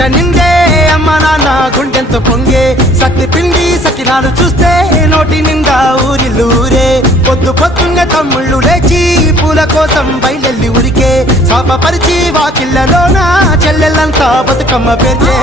ఇంట నిండే అమ్మ నాన్న గుండెంతో పొంగే సత్తి పిండి సకినాలు చూస్తే నోటి నిండా ఊరిల్లూరే పొద్దు పొద్దున్న తమ్ముళ్ళు లేచి పూల కోసం బయలెల్లి ఉరికే శాపపరిచి వాకిళ్ళలోన చెల్లెళ్ళంతా బతుకమ్మ పేర్చే